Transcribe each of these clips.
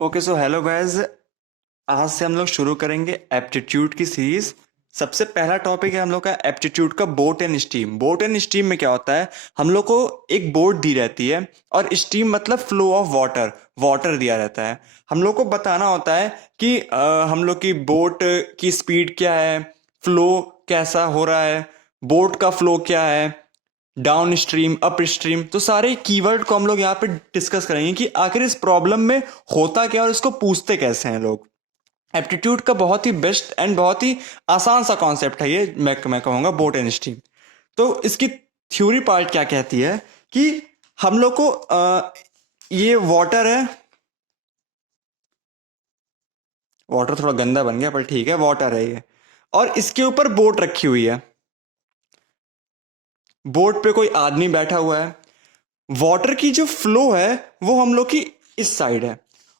Okay so hello guys. आज से हम लोग शुरू करेंगे एप्टीट्यूड की सीरीज। सबसे पहला टॉपिक है हम लोग का एप्टीट्यूड का boat and steam. Boat and steam में क्या होता है, हम लोग को एक बोट दी रहती है और स्टीम मतलब फ्लो ऑफ वाटर, वाटर दिया रहता है। हम लोग को बताना होता है कि हम लोग की बोट की स्पीड क्या है, फ्लो कैसा हो रहा है, बोट का फ्लो क्या है, डाउन स्ट्रीम अप स्ट्रीम। तो सारे कीवर्ड को हम लोग यहाँ पे डिस्कस करेंगे कि आखिर इस प्रॉब्लम में होता क्या और इसको पूछते कैसे हैं लोग। एप्टीट्यूड का बहुत ही बेस्ट एंड बहुत ही आसान सा कॉन्सेप्ट है ये, मैं कहूँगा बोट एंड स्ट्रीम। तो इसकी थ्योरी पार्ट क्या कहती है कि हम लोग को ये वाटर है, वाटर थोड़ा गंदा बन गया पर ठीक है, वाटर है ये, और इसके ऊपर बोट रखी हुई है। बोट पे कोई आदमी बैठा हुआ है। वाटर की जो फ्लो है वो हम लोग की इस साइड है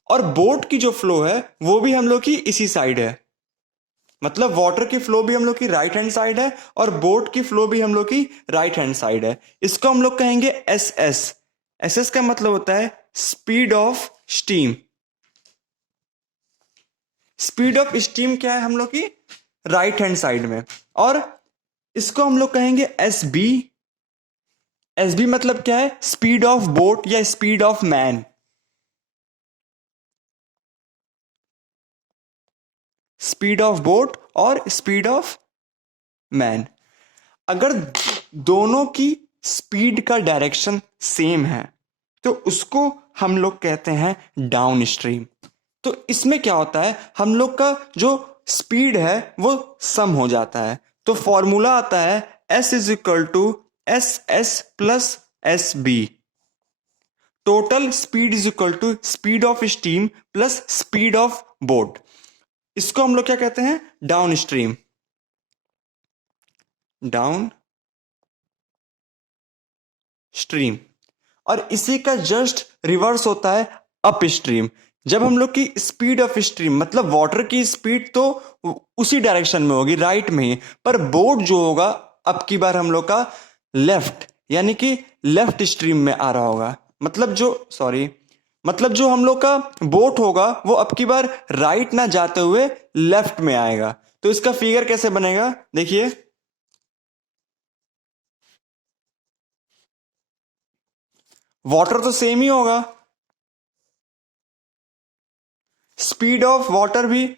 और बोट की जो फ्लो है वो भी हम लोग की इसी साइड है। मतलब वाटर की फ्लो भी हम लोग की राइट हैंड साइड है और बोट की फ्लो भी हम लोग की राइट हैंड साइड है। इसको हम लोग कहेंगे एस एस। एस एस का मतलब होता है speed of steam. Speed of steam क्या है हम लोग की राइट हैंड साइड में, और इसको हम लोग कहेंगे एस बी। एस बी मतलब क्या है, स्पीड ऑफ बोट या speed of man. Speed of boat और स्पीड ऑफ मैन। अगर दोनों की स्पीड का डायरेक्शन सेम है तो उसको हम लोग कहते हैं डाउन स्ट्रीम। तो इसमें क्या होता है, हम लोग का जो स्पीड है वो सम हो जाता है। तो फॉर्मूला आता है S is equal to S S plus S B. Total speed is equal to speed of steam plus speed of boat. इसको हम लोग क्या कहते हैं, डाउन स्ट्रीम। Down stream. और इसी का जस्ट रिवर्स होता है अप स्ट्रीम। जब हम लोग की स्पीड ऑफ स्ट्रीम मतलब वाटर की स्पीड तो उसी डायरेक्शन में होगी, राइट में ही, पर बोट जो होगा अब की बार हम लोग का लेफ्ट, यानी कि लेफ्ट स्ट्रीम में आ रहा होगा। मतलब जो हम लोग का बोट होगा वो अब की बार राइट ना जाते हुए लेफ्ट में आएगा। तो इसका फिगर कैसे बनेगा, देखिए। वाटर तो सेम ही होगा, स्पीड ऑफ वाटर भी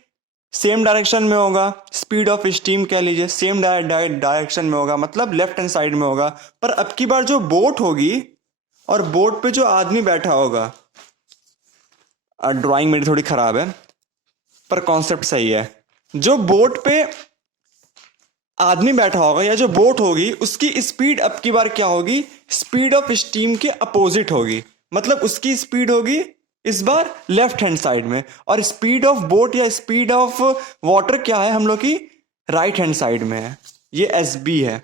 सेम डायरेक्शन में होगा, स्पीड ऑफ स्टीम कह लीजिए सेम डायरेक्शन में होगा, मतलब लेफ्ट हैंड साइड में होगा। पर अब की बार जो बोट होगी और बोट पे जो आदमी बैठा होगा, ड्राइंग मेरी थोड़ी खराब है पर कॉन्सेप्ट सही है। जो बोट पे आदमी बैठा होगा या जो बोट होगी उसकी स्पीड अब की बार क्या होगी, स्पीड ऑफ स्टीम के अपोजिट होगी। मतलब उसकी स्पीड होगी इस बार लेफ्ट हैंड साइड में, और स्पीड ऑफ बोट या स्पीड ऑफ वाटर क्या है हम लोग की राइट हैंड साइड में है। ये एस बी है।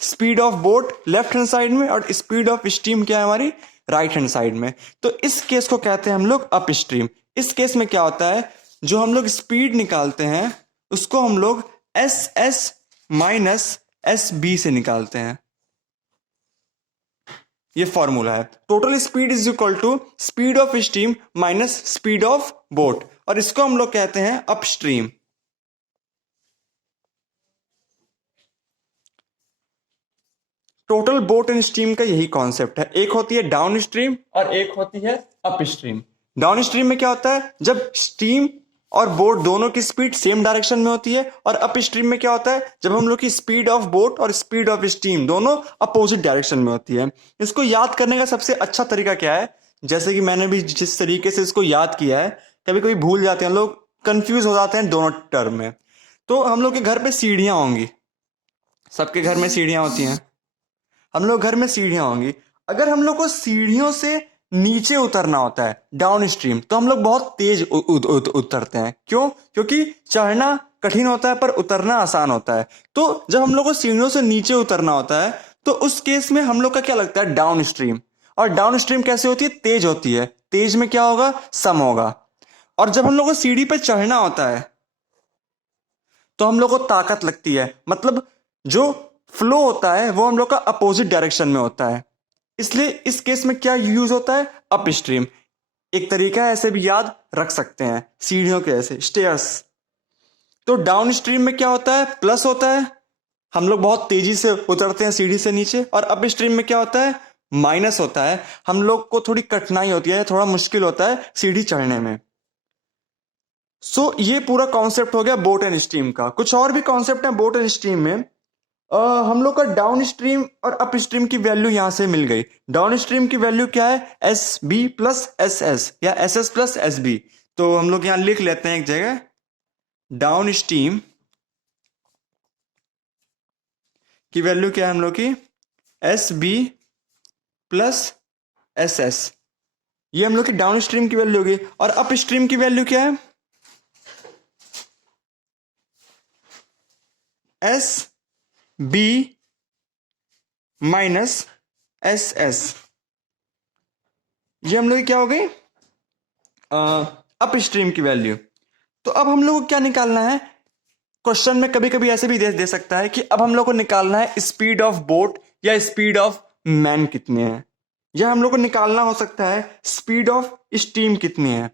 Speed of boat left hand side में और स्पीड ऑफ स्टीम क्या है हमारी राइट हैंड साइड में। तो इस केस को कहते हैं हम लोग अप स्ट्रीम। इस केस में क्या होता है, जो हम लोग स्पीड निकालते हैं उसको हम लोग S S minus S B से निकालते हैं। ये फॉर्मूला है। Total speed is equal to speed of steam minus speed of boat, और इसको हम लोग कहते हैं upstream. Total boat and stream का यही कॉन्सेप्ट है। एक होती है डाउन स्ट्रीम और एक होती है अप स्ट्रीम। डाउन स्ट्रीम में क्या होता है, जब स्टीम और बोट दोनों की स्पीड सेम डायरेक्शन में होती है, और अप स्ट्रीम में क्या होता है, जब हम लोग की स्पीड ऑफ बोट और स्पीड ऑफ स्टीम दोनों अपोजिट डायरेक्शन में होती है। इसको याद करने का सबसे अच्छा तरीका क्या है, जैसे कि मैंने भी जिस तरीके से इसको याद किया है, कभी कभी भूल जाते हैं लोग, कंफ्यूज हो जाते हैं दोनों टर्म में। तो हम लोग के घर पे सीढ़ियां होंगी, सबके घर में सीढ़ियां होती हैं, हम लोग घर में सीढ़ियां होंगी। अगर हम लोग को सीढ़ियों से नीचे उतरना होता है डाउन स्ट्रीम, तो हम लोग बहुत तेज उतरते हैं। क्यों? क्योंकि चढ़ना कठिन होता है पर उतरना आसान होता है। तो जब हम लोग को सीढ़ियों से नीचे उतरना होता है तो उस केस में हम लोग का क्या लगता है, डाउन स्ट्रीम। और डाउन स्ट्रीम कैसे होती है, तेज होती है। तेज में क्या होगा, सम होगा। और जब हम लोग को सीढ़ी पे चढ़ना होता है तो हम लोग को ताकत लगती है। मतलब जो फ्लो होता है वो हम लोग का अपोजिट डायरेक्शन में होता है। इसलिए इस केस में क्या यूज होता है, अप स्ट्रीम। एक तरीका है, ऐसे भी याद रख सकते हैं, सीढ़ियों के ऐसे स्टेयर्स। तो डाउन स्ट्रीम में क्या होता है, प्लस होता है, हम लोग बहुत तेजी से उतरते हैं सीढ़ी से नीचे। और अप स्ट्रीम में क्या होता है, माइनस होता है, हम लोग को थोड़ी कठिनाई होती है, थोड़ा मुश्किल होता है सीढ़ी चढ़ने में। ये पूरा कॉन्सेप्ट हो गया बोट एंड स्ट्रीम का। कुछ और भी कॉन्सेप्ट है बोट एंड स्ट्रीम में। हम लोग का डाउन स्ट्रीम और अप स्ट्रीम की वैल्यू यहां से मिल गई। डाउन स्ट्रीम की वैल्यू क्या है, S B plus S S या S S plus S B. तो हम लोग यहां लिख लेते हैं एक जगह, डाउन स्ट्रीम की वैल्यू क्या है हम लोग की, S B plus S S. ये हम लोग की डाउन स्ट्रीम की वैल्यू होगी। और अप स्ट्रीम की वैल्यू क्या है, S B minus S S. ये हम लोग की क्या हो गई, अप स्ट्रीम की वैल्यू। तो अब हम लोग को क्या निकालना है, क्वेश्चन में कभी कभी ऐसे भी दे सकता है कि अब हम लोग को निकालना है स्पीड ऑफ बोट या स्पीड ऑफ मैन कितने हैं, या हम लोग को निकालना हो सकता है स्पीड ऑफ स्टीम कितनी है।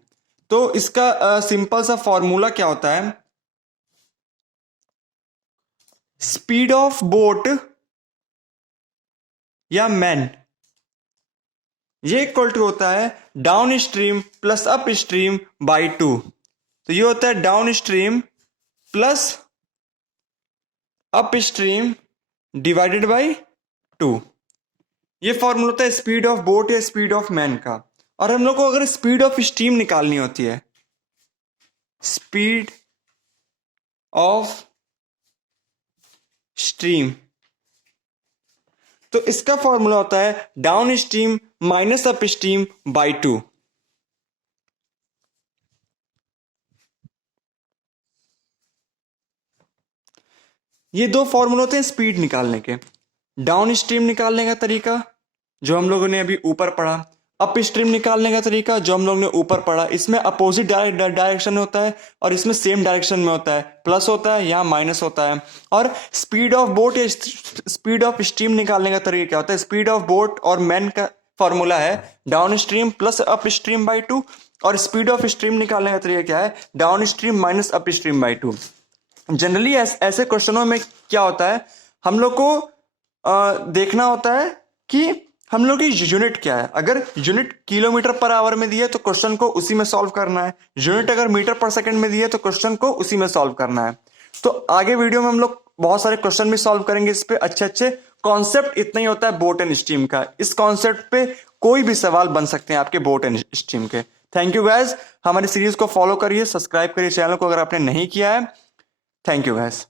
तो इसका सिंपल सा फॉर्मूला क्या होता है, स्पीड ऑफ बोट या मैन ये इक्वल टू होता है down stream plus up stream by 2। तो ये होता है down stream plus up stream divided by 2। ये फॉर्मूला होता है स्पीड ऑफ बोट या स्पीड ऑफ मैन का। और हम लोग को अगर स्पीड ऑफ स्टीम निकालनी होती है, स्पीड ऑफ स्ट्रीम, तो इसका फॉर्मूला होता है down stream minus up stream by 2। ये दो फॉर्मूले होते हैं स्पीड निकालने के। डाउन स्ट्रीम निकालने का तरीका जो हम लोगों ने अभी ऊपर पढ़ा, अप स्ट्रीम निकालने का तरीका जो हम लोगों ने ऊपर पढ़ा। इसमें अपोजिट डायरेक्शन में होता है और इसमें सेम डायरेक्शन में होता है, प्लस होता है, यहाँ माइनस होता है। और स्पीड ऑफ बोट या स्पीड ऑफ स्ट्रीम निकालने का तरीका क्या होता है, स्पीड ऑफ बोट और मैन का फॉर्मूला है down stream plus up stream by 2। और स्पीड ऑफ स्ट्रीम निकालने का तरीका क्या है, down stream minus up stream by 2। Generally ऐसे क्वेश्चनों में क्या होता है, हम लोग को देखना होता है कि हम लोग की यूनिट क्या है। अगर यूनिट किलोमीटर पर आवर में दी है तो क्वेश्चन को उसी में सॉल्व करना है, यूनिट अगर मीटर पर सेकंड में दी है तो क्वेश्चन को उसी में सॉल्व करना है। तो आगे वीडियो में हम लोग बहुत सारे क्वेश्चन भी सॉल्व करेंगे इस पे अच्छे अच्छे। कॉन्सेप्ट इतना ही होता है बोट एंड स्ट्रीम का। इस कॉन्सेप्ट पे कोई भी सवाल बन सकते हैं आपके बोट एंड स्ट्रीम के। थैंक यू गाइस, हमारी सीरीज को फॉलो करिए, सब्सक्राइब करिए चैनल को अगर आपने नहीं किया है। Thank you guys.